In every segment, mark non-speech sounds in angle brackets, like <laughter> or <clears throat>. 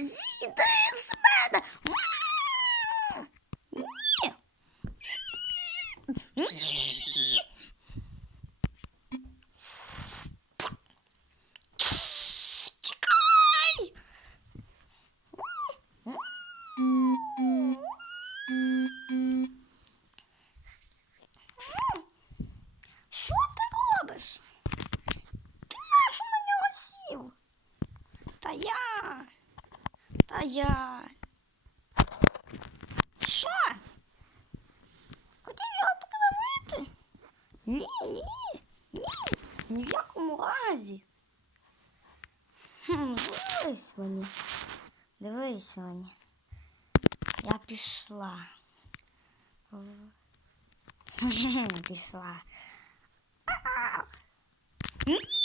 Zita, tá, espada! É Та я. Що? Хотів його подавити? Ні, ні, ні, ні в якому разі. Хм, дивись мені. Дивись мені. Я пішла. <laughs> Пішла. Рятуйте!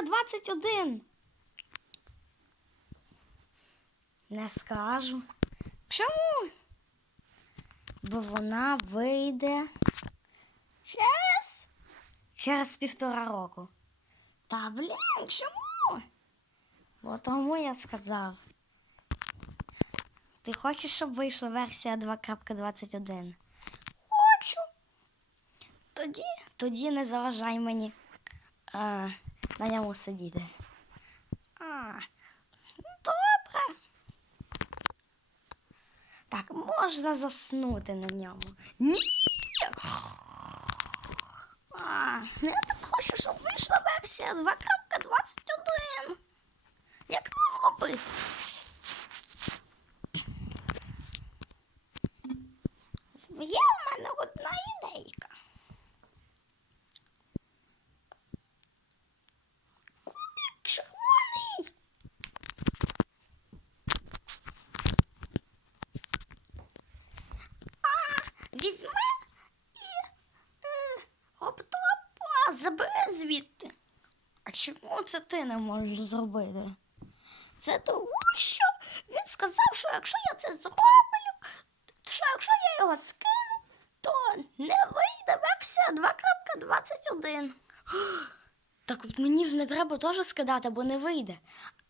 2.21? Не скажу. Чому? Бо вона вийде через? Через півтора року. Та блін, чому? Бо тому я сказав. Ти хочеш, щоб вийшла версія 2.21? Хочу. Тоді, тоді не заважай мені а, на ньому сидіти. А, ну, добре. Так, можна заснути на ньому. Ні. А, ну, я так хочу, щоб вийшла версія 2.21. А, візьми і е, оптопа забери звідти. А чому це ти не можеш зробити? Це тому, що він сказав, що якщо я це зроблю, що якщо я його скину, то не вийде версія 2.21. Так от мені ж не треба теж скидати, бо не вийде.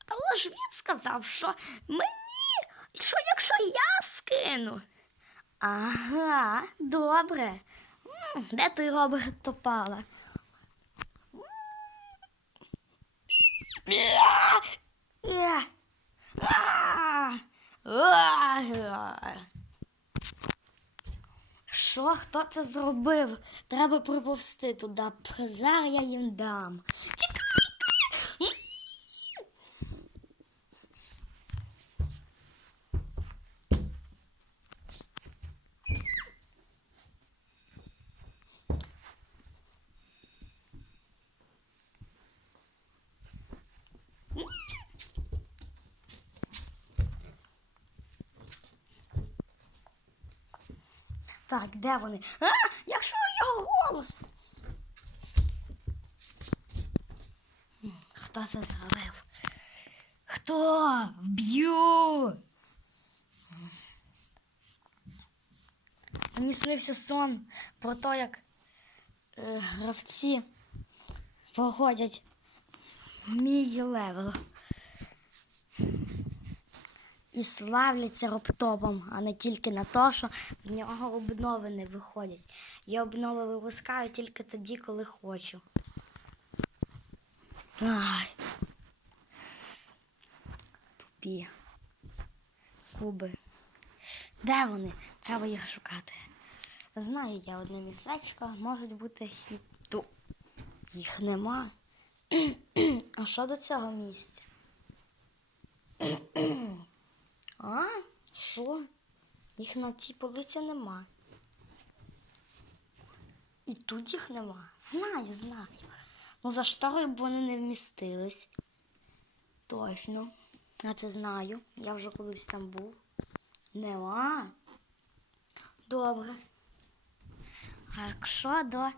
Але ж він сказав, що мені, що якщо я скину. Ага, добре. Де той Роберт Топала? Що, хто це зробив? Треба проповсти туди. Зараз я їм дам. Так, де вони? А, якщо його голос. Хто це зробив? Хто? Вб'ю. Мені снився сон про те, як е, гравці проходять мій левел. І славляться роптопом, а не тільки на те, що в нього обнови не виходять. Я обнови випускаю тільки тоді, коли хочу. Ай. Тупі. Куби. Де вони? Треба їх шукати. Знаю я одне місечко, можуть бути хіту. Їх нема. <clears throat> а що до цього місця? <clears throat> А? Що? Їх на цій полиці нема. І тут їх нема. Знаю, знаю. Ну за шторою б вони не вмістились. Точно. Я це знаю. Я вже колись там був. Нема. Добре. А якщо до.